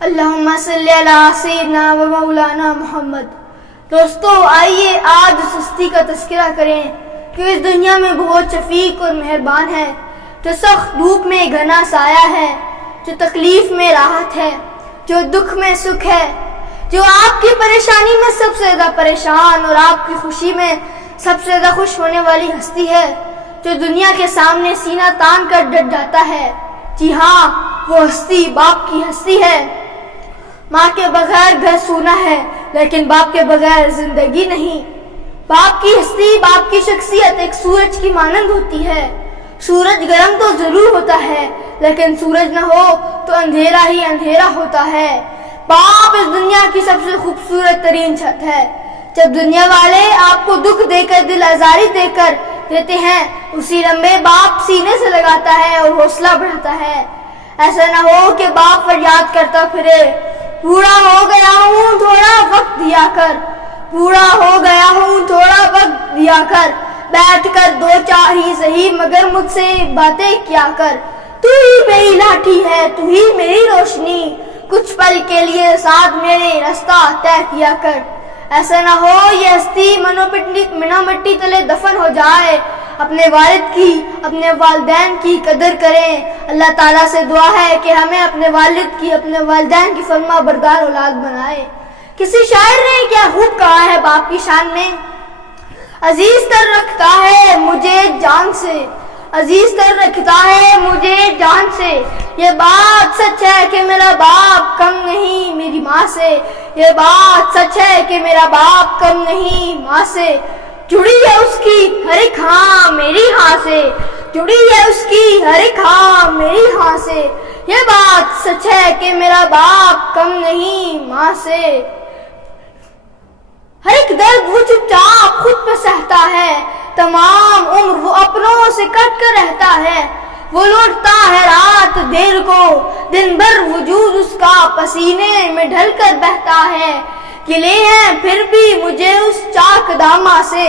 اللہم صلی علی سیدنا و مولانا محمد۔ دوستو آئیے آج اس ہستی کا تذکرہ کریں کہ اس دنیا میں بہت شفیق اور مہربان ہے، جو سخت دھوپ میں گھنا سایہ ہے، جو تکلیف میں راحت ہے، جو دکھ میں سکھ ہے، جو آپ کی پریشانی میں سب سے زیادہ پریشان اور آپ کی خوشی میں سب سے زیادہ خوش ہونے والی ہستی ہے، جو دنیا کے سامنے سینہ تان کر ڈٹ جاتا ہے۔ جی ہاں، وہ ہستی باپ کی ہستی ہے۔ ماں کے بغیر گھر سونا ہے، لیکن باپ کے بغیر زندگی نہیں۔ باپ کی ہستی، باپ کی شخصیت ایک سورج کی مانند ہوتی ہے۔ سورج گرم تو ضرور ہوتا ہے، لیکن سورج نہ ہو تو اندھیرا ہی اندھیرا ہوتا ہے۔ باپ اس دنیا کی سب سے خوبصورت ترین چھت ہے۔ جب دنیا والے آپ کو دکھ دے کر، دل آزاری دے کر دیتے ہیں، اسی لمحے باپ سینے سے لگاتا ہے اور حوصلہ بڑھاتا ہے۔ ایسا نہ ہو کہ باپ فریاد کرتا پھرے، بوڑھا ہو گیا ہوں تھوڑا وقت دیا کر، بوڑھا ہو گیا ہوں تھوڑا وقت دیا کر، بیٹھ کر دو چار ہی صحیح مگر مجھ سے باتیں کیا کر، تو ہی میری لاٹھی ہے، تو ہی میری روشنی، کچھ پل کے لیے ساتھ میرے راستہ طے کیا کر۔ ایسا نہ ہو یہ ہستی منو مٹی تلے دفن ہو جائے۔ اپنے والد کی، اپنے والدین کی قدر کریں۔ اللہ تعالیٰ سے دعا ہے کہ ہمیں اپنے والد کی، اپنے والدین کی فرما بردار اولاد بنائے۔ کسی شاعر نے کیا خوب کہا ہے باپ کی شان میں، عزیز تر رکھتا ہے مجھے جان سے، عزیز تر رکھتا ہے مجھے جان سے، یہ بات سچ ہے کہ میرا باپ کم نہیں میری ماں سے، یہ بات سچ ہے کہ میرا باپ کم نہیں ماں سے، جڑی ہے اس کی ہر ایک ہاں میری ہاں سے، جڑی ہے اس کی ہر ایک ہاں میری ہاں سے، یہ بات سچ ہے کہ میرا باپ کم نہیں ماں سے۔ ہر ایک درد وہ چپ چاپ خود پہ سہتا ہے، تمام عمر وہ اپنوں سے کٹ کر رہتا ہے، وہ لوٹتا ہے رات دیر کو، دن بھر وجود اس کا پسینے میں ڈھل کر بہتا ہے، گلے ہیں پھر بھی مجھے اس چاک داماں سے،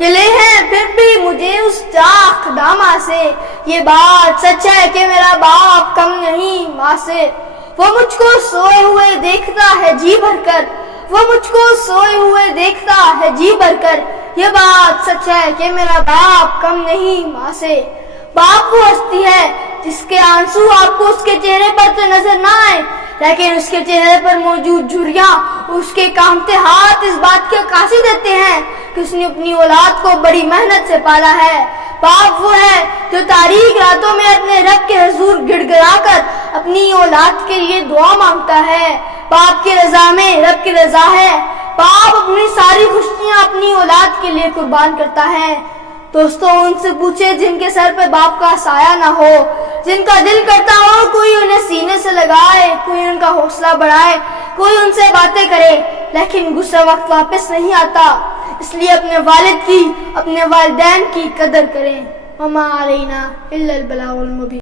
گلے ہیں پھر بھی مجھے اس چاک داماں سے، یہ بات سچ ہے کہ میرا باپ کم نہیں ماں سے۔ وہ مجھ کو سوئے ہوئے دیکھتا ہے جی بھر کر، وہ مجھ کو سوئے ہوئے دیکھتا ہے جی بھر کر، یہ بات سچ ہے کہ میرا باپ کم نہیں ماں سے۔ باپ وہ ہستی ہے جس کے آنسو آپ کو اس کے چہرے پر تو نظر نہ آئے، لیکن اس کے چہرے پر موجود جھریاں، اس کے کانپتے ہاتھ اس بات کی عکاسی دیتے ہیں کہ اس نے اپنی اولاد کو بڑی محنت سے پالا ہے۔ باپ وہ ہے جو تاریک راتوں میں اپنے رب کے حضور گڑ گڑا کر اپنی اولاد کے لیے دعا مانگتا ہے۔ باپ کی رضا میں رب کی رضا ہے۔ باپ اپنی ساری خوشیاں اپنی اولاد کے لیے قربان کرتا ہے۔ دوستو ان سے پوچھے جن کے سر پہ باپ کا سایہ نہ ہو، جن کا دل کرتا ہو کوئی انہیں سینے سے لگائے، کوئی ان کا حوصلہ بڑھائے، کوئی ان سے باتیں کرے، لیکن غصہ وقت واپس نہیں آتا، اس لیے اپنے والد کی، اپنے والدین کی قدر کریں۔ وما علینا الا البلاغ المبین۔